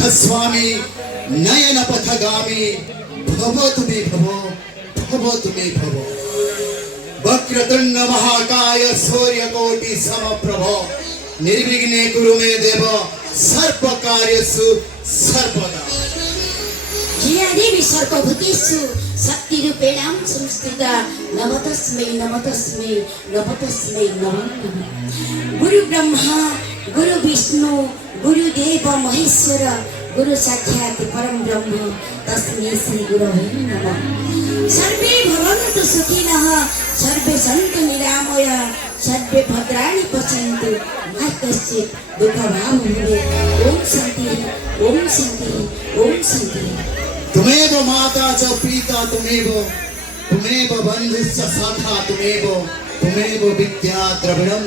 नाथ स्वामी नयन पथगामी भव तुम्हें भव वक्रतुंड महाकाय सूर्यकोटि समप्रभ निर्विघ्ने कुरु मे देव सर्व कार्येषु सर्वदा। हिया देवी सर्वभूतेषु शक्तिरूपेण संस्थिता नमः गुरु ब्रह्मा गुरु विष्णु गुरुदेव महेश्वर गुरु साक्षात् परम ब्रह्म तस्मै श्री गुरवे नमः। सर्वे भवन्तु सुखिनः सर्वे सन्तु निरामयाः सर्वे भद्राणि पश्यन्तु मा कश्चित् दुःखभाग् भवेत्। ओम शान्ति ओम शान्ति। तुमेव माता च पिता तुमेव बन्धुश्च सखा तुमेव विद्या द्रविणं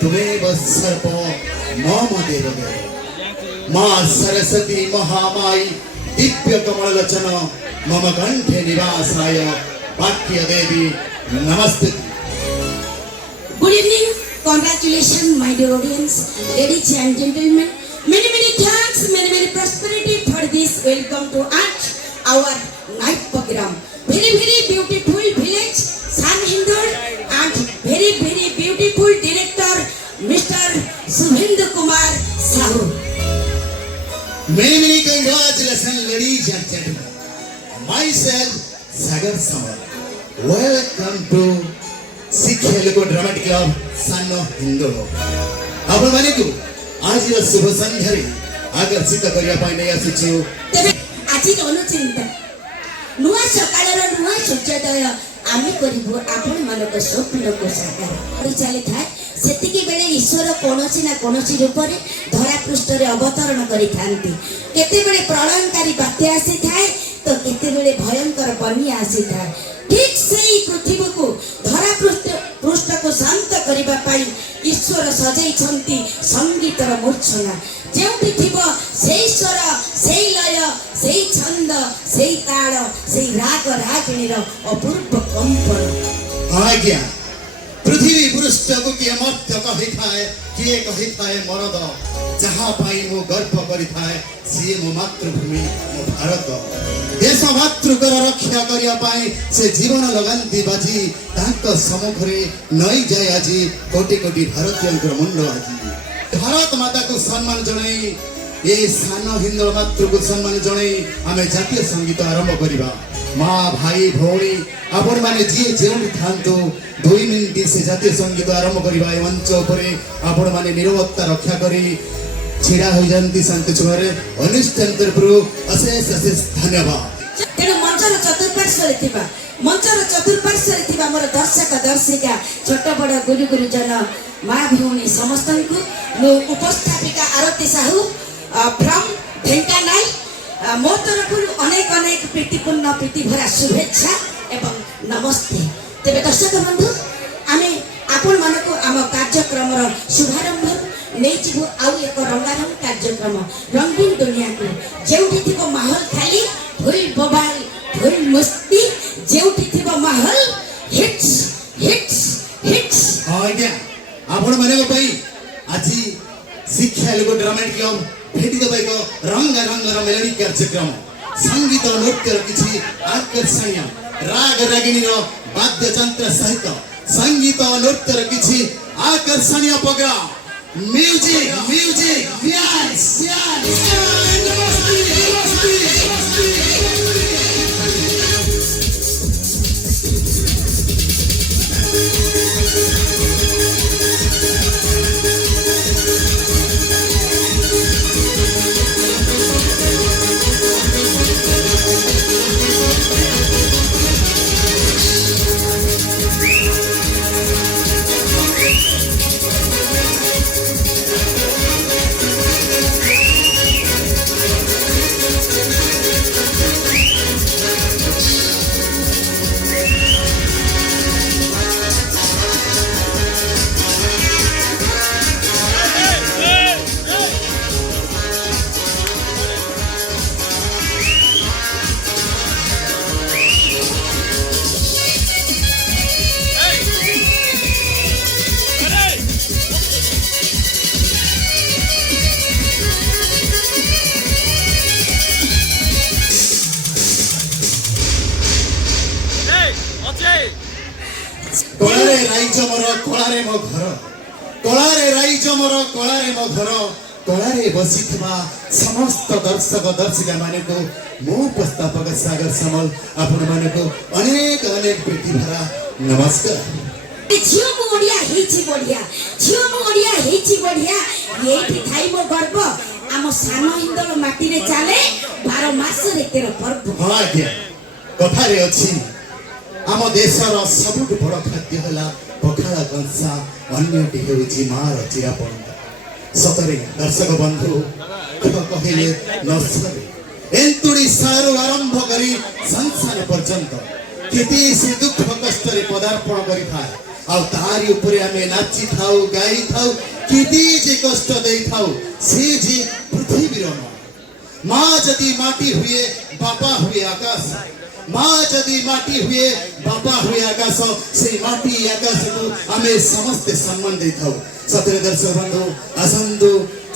तुमेव सर्व मम देवदेव। माँ सरस्वती महामाई दिव्य कमललोचन मम कंठे निवासाय वाक्य देवी नमस्ते। Good evening, congratulations my dear audience, ladies and gentlemen. Many thanks, many prosperity for this. Welcome to our night program. Very beautiful village, Sanhindor, and very beautiful director, Mr. Subhendu Kumar Sahu. Many congratulations, ladies and gentlemen. Myself, Sagar Samar. Welcome to Sikh Logo Dramatic Club, Sanhindor. आपण मानेको आज यो शुभ संध्यारे आकर्षित करिया पाइ नै आछिछु। तेबे आजि अनुचिंता नुआ सकाळर नुआ सूर्योदय आमे करिबो आपण मानक स्वप्नको साकार करि चली थाए। सेतिकी बेले ईश्वर कोनोसी ना कोनोसी रूप रे धरा पृष्ठ रे अवतरण करि थांती। केते बेले प्रलयकारी बात्या आसी थाए तो केते बेले भयंकर बन्या आसी थाए। ठीक सेही पृथ्वी को धरा पृष्ठ को शांत करिबा पाई ईश्वर सजाई छंती संगीतर मूर्छना। जेउठी थिबो सेही स्वर सेही लय सेही छंद सेही ताल सेही राग रागिणीर अपूर्व कंपन। आज्ञा पृथ्वी पृष्ठ को किए मर्त्य कहि थाए मरद जहाँ पाई मो गर्व करि थाए सी मो मातृभूमि मो भारत। देश मातृकर रक्षा करिया पाई से जीवन लगांती बाजी तांक सम्मुखरे नई जाय आजी कोटि भारतीयंकर मुंड आजी। भारत माता को सम्मान जणाई ए सानहिंदर मातृ को सम्मान जणाई आमे जातीय संगीत आरंभ करिबा। माँ भाई भौणी आपण माने जी जेउठी थांतो 2 मिनिट से जातीय संगीत आरंभ करिबा। ए मंच उपरे आपण माने निरवता रक्षा करी छिड़ा हो जानती शांति छुआरे अनुष्ठान तरफरु अशेष धन्यवाद। तेणु मंचर चतुर्पार्श्वरे थिबा मोर दर्शक दर्शिका छोट बड़ गुरु गुरुजन माँ भौणी समस्त को उपस्थापिका आरती साहू फ्रॉम ढेंकानाल मो तरफ अनेक प्रीतिपूर्ण प्रीतिभरा शुभेच्छा एवं नमस्ते। तेरे दर्शक बंधु आमे आपण मानको आम कार्यक्रम शुभारंभ नहीं जीवु आउ एक रंगारंग कार्यक्रम रंगीन दुनिया को जेउठी थिबो माहौल खाली फुल बबाल फुल मस्ती जेउठी थिबो माहौल हिट्स। आज्ञा आपण माने को पई आजी शिक्षा लोग ड्रामेटिक क्लब भेटी दबाई को रंगारंग मेलोडी कार्यक्रम संगीत नृत्य किछि आकर्षणीय राग रागिणीर वाद्य यंत्र सहित संगीत नृत्य किछि आकर्षणीय प्रोग्राम म्यूजिक यस ମୋର କଳାରେ ମୋ ଘର କଳାରେ ରାଇଜ ମୋର କଳାରେ ମୋ ଘର କଳାରେ ବସିଥିବା ସମସ୍ତ ଦର୍ଶକ ଦର୍ଶିକା ମାନଙ୍କୁ ମୁଁ ଉପସ୍ଥାପକ ସାଗର ସାମଲ ଆପଣମାନଙ୍କୁ ଅନେକ ଅନେକ ପ୍ରୀତି ଭରା ନମସ୍କାର। ଝିଅ ମୁଁ ଓଡ଼ିଆ ହେଇଛି ବଢିଆ ଝିଅ ମୁଁ ଓଡ଼ିଆ ହେଇଛି ବଢିଆ ଏଇଠି ଥାଇ ମୋ ଗର୍ବ ଆମ ସାନ ହିନ୍ଦଳ ମାଟିରେ ଚାଲେ 12 ମାସରେ 13 ପର୍ବ। ହଁ ଆଜ୍ଞା କଥାରେ ଅଛି ଆମ ଦେଶର ସବୁଠୁ ବଡ଼ ଖାଦ୍ୟ ହେଲା ପଖାଳ କଂସା ଅନ୍ୟଟି ହେଉଛି ମାର ଚିରାପଣତା। ସତରେ ଦର୍ଶକ ବନ୍ଧୁ କହିଲେ ନ ସରେ ଏନ୍ତୁଡ଼ି ଶାଳରୁ ଆରମ୍ଭ କରି ସଂସାର ପର୍ଯ୍ୟନ୍ତ କେତେ ସେ ଦୁଃଖ କଷ୍ଟରେ ପଦାର୍ପଣ କରିଥାଏ ଆଉ ତାରି ଉପରେ ଆମେ ନାଚି ଥାଉ ଗାଇ ଥାଉ କେତେ ଯେ କଷ୍ଟ ଦେଇଥାଉ ସେ ଯେ ପୃଥିବୀର ମା ଯଦି ମାଟି ହୁଏ ବାପା ହୁଏ ଆକାଶ ମା ଯଦି ମାଟି ହୁଏ ବାପା ହୁଏ ଆକାଶ ସେଇ ମାଟି ଆକାଶକୁ ଆମେ ସମସ୍ତେ ସମ୍ମାନ ଦେଇଥାଉ। ସତରେ ଦର୍ଶକ ବନ୍ଧୁ ଆସନ୍ତୁ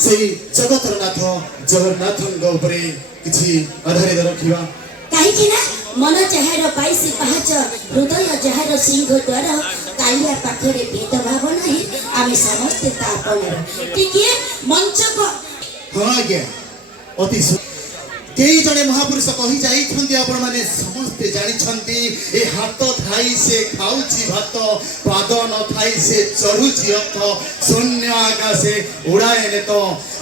ସେଇ ଜଗତର ନାଥ ଜଗନ୍ନାଥଙ୍କ ଉପରେ କିଛି ଆଧାରିତ ରଖିବା। କାହିଁକି ନା ମନ ଯାହାର 22 ପାହାଚ ହୃଦୟ ଯାହାର ସିଂହ ଦ୍ୱାର କାଳିଆ ପାଖରେ ଭେଦଭାବ ନାହିଁ ଆମେ ସମସ୍ତେ ତା ଆପଣାର ଟିକିଏ ମଞ୍ଚକ ହଁ ଆଜ୍ଞା ଅତି କେଇ ଜଣେ ମହାପୁରୁଷ କହି ଯାଇଛନ୍ତି ଆପଣମାନେ ସମସ୍ତେ ଜାଣିଛନ୍ତି ଏ ହାତ ଥାଇ ସେ ଖାଉଛି ଭାତ ପାଦ ନ ଥାଇ ସେ ଚଢୁଛି ରଥ ଶୂନ୍ୟ ଆକାଶେ ଉଡ଼ାଏ ନେତ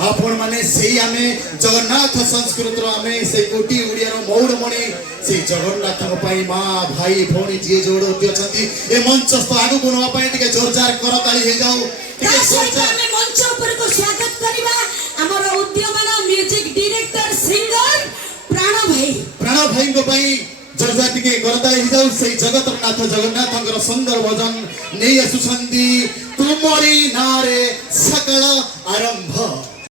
ଆପଣମାନେ ସେଇ ଆମେ ଜଗନ୍ନାଥ ସଂସ୍କୃତିର ଆମେ ସେ କୋଟି ଓଡ଼ିଆର ମୌଡ଼ମଣି ସେଇ ଜଗନ୍ନାଥଙ୍କ ପାଇଁ ମା ଭାଇ ଭଉଣୀ ଯିଏ ଯୋଉଠି ଅଛନ୍ତି ଏ ମଞ୍ଚସ୍ଥ ଆଗକୁ ନେବା ପାଇଁ ଟିକେ ଜୋରଜାର କରତାଳି ହେଇଯାଉ। ତା ସହିତ ଆମେ ମଞ୍ଚ ଉପରକୁ ସ୍ୱାଗତ କରିବା ଆମର ଉଦ୍ୟମାନ ମ୍ୟୁଜିକ ଡିରେକ୍ଟର ସିଙ୍ଗର ପ୍ରାଣ ଭାଇଙ୍କ ପାଇଁ ଜୋରଦାର ଟିକେ କରତାଳି ହେଇଯାଉ। ସେଇ ଜଗତର ନାଥ ଜଗନ୍ନାଥଙ୍କର ସୁନ୍ଦର ଭଜନ ନେଇ ଆସୁଛନ୍ତି ତୁମରି ନାଁରେ ସକଳ